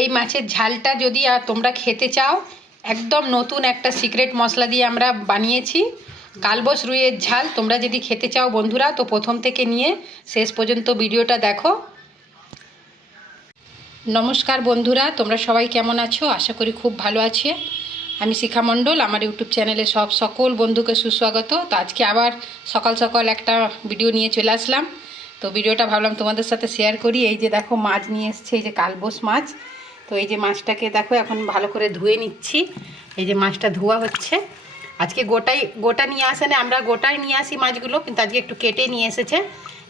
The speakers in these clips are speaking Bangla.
এই মাছের ঝালটা যদি তোমরা খেতে চাও, একদম নতুন একটা সিক্রেট মশলা দিয়ে আমরা বানিয়েছি। কালবস রুইয়ের ঝাল, তোমরা যদি খেতে চাও বন্ধুরা, তো প্রথম থেকে নিয়ে শেষ পর্যন্ত ভিডিওটা দেখো। নমস্কার বন্ধুরা, তোমরা সবাই কেমন আছো? আশা করি খুব ভালো আছে। আমি শিখা মণ্ডল, আমার ইউটিউব চ্যানেলে সব সকল বন্ধুকে সুস্বাগত। তো আজকে আবার সকাল সকাল একটা ভিডিও নিয়ে চলে আসলাম। তো ভিডিওটা ভাবলাম তোমাদের সাথে শেয়ার করি। এই যে দেখো, মাছ নিয়ে এসছে, এই যে কালবোস মাছ। তো এই যে মাছটাকে দেখো, এখন ভালো করে ধুয়ে নিচ্ছি। এই যে মাছটা ধোয়া হচ্ছে। আজকে গোটাই, গোটা নিয়ে আসে না, আমরা গোটাই নিয়ে আসি মাছগুলো, কিন্তু আজকে একটু কেটে নিয়ে এসেছে।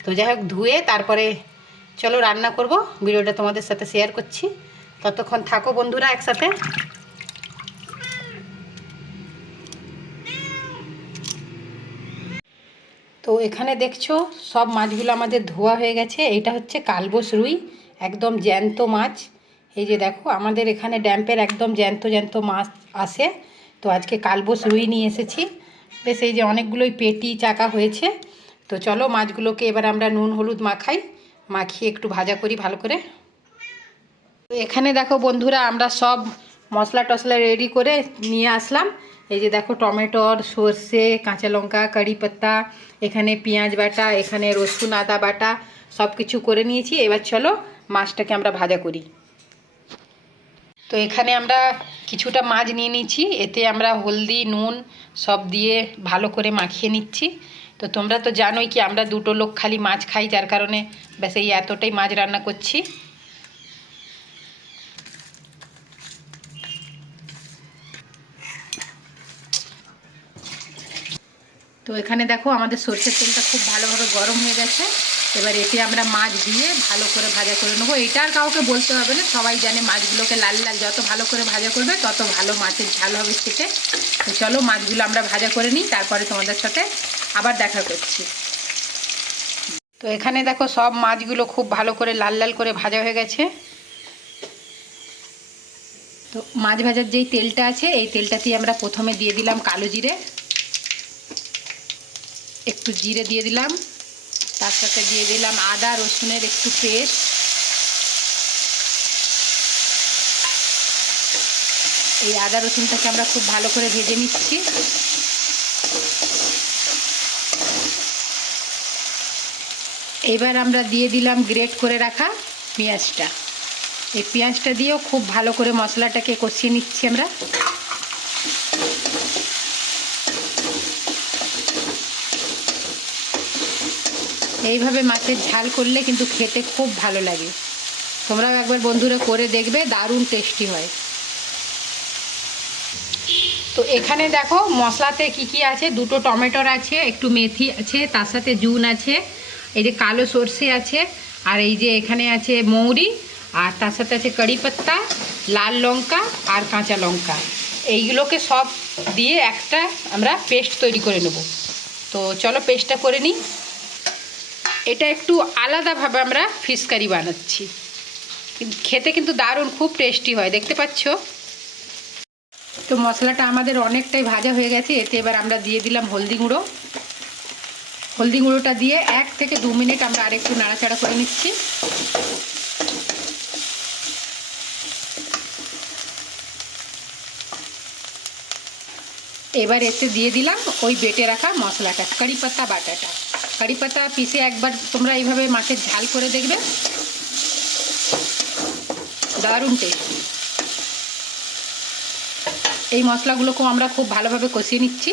তো যাই হোক, ধুয়ে তারপরে চলো রান্না করব। ভিডিওটা তোমাদের সাথে শেয়ার করছি। ততক্ষণ থাকো বন্ধুরা একসাথে। তো এখানে দেখছ, সব মাছগুলো আমাদের ধোয়া হয়ে গেছে। এটা হচ্ছে কালবোস রুই, একদম জ্যান্ত মাছ। এই যে দেখো, আমাদের এখানে ড্যাম্পের একদম জ্যান্ত জ্যান্ত মাছ আসে তো আজকে কালবোস রুই নিয়ে এসেছি। বেশ, এই যে অনেকগুলোই পেটি চাকা হয়েছে। তো চলো মাছগুলোকে এবার আমরা নুন, হলুদ মাখাই। মাখিয়ে একটু ভাজা করি ভালো করে। তো এখানে দেখো বন্ধুরা, আমরা সব মশলা টশলা রেডি করে নিয়ে আসলাম। এই যে দেখো টমেটোর সর্ষে, কাঁচা লঙ্কা, কারি পাত্তা এখানে পেঁয়াজ বাটা, এখানে রসুন, আদা বাটা সব কিছু করে নিয়েছি। এবার চলো মাছটাকে আমরা ভাজা করি। তো এখানে আমরা কিছুটা মাছ নিয়ে নিচ্ছি এতে আমরা হলদি, নুন সব দিয়ে ভালো করে মাখিয়ে নিচ্ছি। তো তোমরা তো জানোই কি আমরা দুটো লোক খালি মাছ খাই, যার কারণে ব্যাস এই এতটাই মাছ রান্না করছি। তো এখানে দেখো আমাদের সর্ষের তেলটা খুব ভালোভাবে গরম হয়ে গেছে। এবার এতে আমরা মাছ দিয়ে ভালো করে ভাজা করে নেব। এটা আর কাউকে বলতে হবে না, সবাই জানে মাছগুলোকে লাল লাল যত ভালো করে ভাজা করবে, তত ভালো মাছের ঝাল হবে খেতে। চলো মাছগুলো আমরা ভাজা করে নিই, তারপরে তোমাদের সাথে আবার দেখা করছি। তো এখানে দেখো সব মাছগুলো খুব ভালো করে লাল লাল করে ভাজা হয়ে গেছে। তো মাছ ভাজার যেই তেলটা আছে, এই তেলটাতেই আমরা প্রথমে দিয়ে দিলাম কালো জিরে। একটু জিরে দিয়ে দিলাম। তার সাথে দিয়ে দিলাম আদা, রসুনের একটু পেস্ট। এই আদা, রসুনটাকে আমরা খুব ভালো করে ভেজে নিচ্ছি। এবার আমরা দিয়ে দিলাম গ্রেট করে রাখা পেঁয়াজটা। এই পেঁয়াজটা দিয়েও খুব ভালো করে মশলাটাকে কষিয়ে নিচ্ছি আমরা। এইভাবে মাছের ঝাল করলে কিন্তু খেতে খুব ভালো লাগে। তোমরাও একবার বন্ধুরা করে দেখবে, দারুণ টেস্টি হয়। তো এখানে দেখো মশলাতে কি কি আছে? দুটো টমেটোর আছে, একটু মেথি আছে, তার সাথে জুন আছে, এই যে কালো সর্ষে আছে, আর এই যে এখানে আছে মৌরি, আর তার সাথে আছে কারি পাত্তা লাল লঙ্কা আর কাঁচা লঙ্কা। এইগুলোকে সব দিয়ে একটা আমরা পেস্ট তৈরি করে নেব। তো চলো পেস্টটা করে নিই। এটা একটু আলাদাভাবে আমরা ফিশ কারি বানাচ্ছি খেতে কিন্তু দারুণ, খুব টেস্টি হয়, দেখতে পাচ্ছ? তো মশলাটা আমাদের অনেকটাই ভাজা হয়ে গেছে, এতে এবার আমরা দিয়ে দিলাম হলদি গুঁড়ো। হলদি গুঁড়োটা দিয়ে এক থেকে দু মিনিট আমরা আরেকটু নাড়াচাড়া করে নিচ্ছি। এবার এতে দিয়ে দিলাম ওই বেটে রাখা মশলাটা, কারি পাতা, বাটাটা। কারি পাতা পিসে একবার তোমরা এইভাবে মাছের ঝাল করে দেখবে। দারুণ টেস্টি এই মশলাগুলোকেও আমরা খুব ভালোভাবে কষিয়ে নিচ্ছি।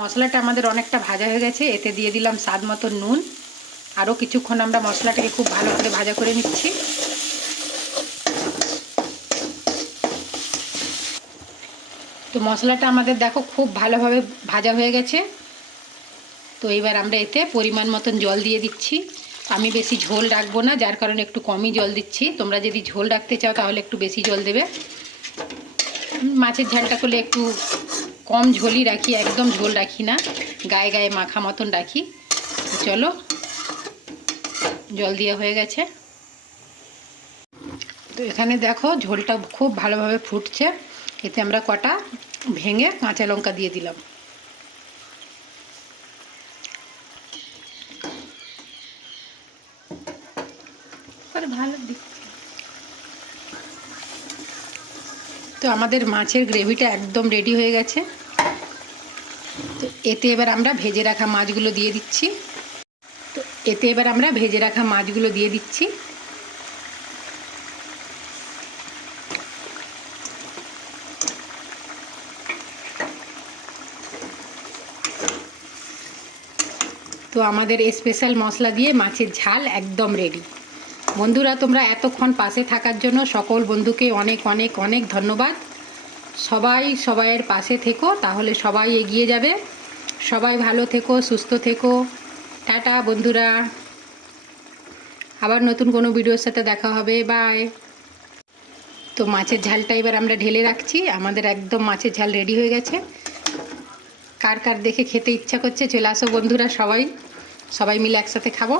মশলাটা আমাদের অনেকটা ভাজা হয়ে গেছে, এতে দিয়ে দিলাম স্বাদ মতো নুন। আরও কিছুক্ষণ আমরা মশলাটাকে খুব ভালো করে ভাজা করে নিচ্ছি। তো মশলাটা আমাদের দেখো খুব ভালোভাবে ভাজা হয়ে গেছে। তো এবার আমরা এতে পরিমাণ মতন জল দিয়ে দিচ্ছি। আমি বেশি ঝোল রাখব না, যার কারণে একটু কমই জল দিচ্ছি। তোমরা যদি ঝোল রাখতে চাও তাহলে একটু বেশি জল দেবে। মাছের ঝালটা করলে একটু কম ঝোলই রাখি, একদম ঝোল রাখি না। গায়ে গায়ে মাখা মতন রাখি। চলো, জল দিয়ে হয়ে গেছে। তো এখানে দেখো ঝোলটা খুব ভালোভাবে ফুটছে। এতে আমরা কটা ভেঙে কাঁচা লঙ্কা দিয়ে দিলাম। ভালো দিক। তো আমাদের মাছের গ্রেভিটা একদম রেডি হয়ে গেছে। তো এতে এবার আমরা ভেজে রাখা মাছগুলো দিয়ে দিচ্ছি। তো এতে এবার আমরা ভেজে রাখা মাছগুলো দিয়ে দিচ্ছি। তো আমাদের স্পেশাল মশলা দিয়ে মাছের ঝাল একদম রেডি বন্ধুরা, তোমরা এতক্ষণ পাশে থাকার জন্য সকল বন্ধুকে অনেক অনেক অনেক ধন্যবাদ। সবাই সবাইয়ের পাশে থেকো, তাহলে সবাই এগিয়ে যাবে। সবাই ভালো থেকো, সুস্থ থেকো। টাটা বন্ধুরা। আবার নতুন কোনো ভিডিওর সাথে দেখা হবে। বাই তো মাছের ঝালটা এবার আমরা ঢেলে রাখছি। আমাদের একদম মাছের ঝাল রেডি হয়ে গেছে। কার কার দেখে খেতে ইচ্ছা করছে চলে আসো বন্ধুরা সবাই। সবাই মিলে একসাথে খাব।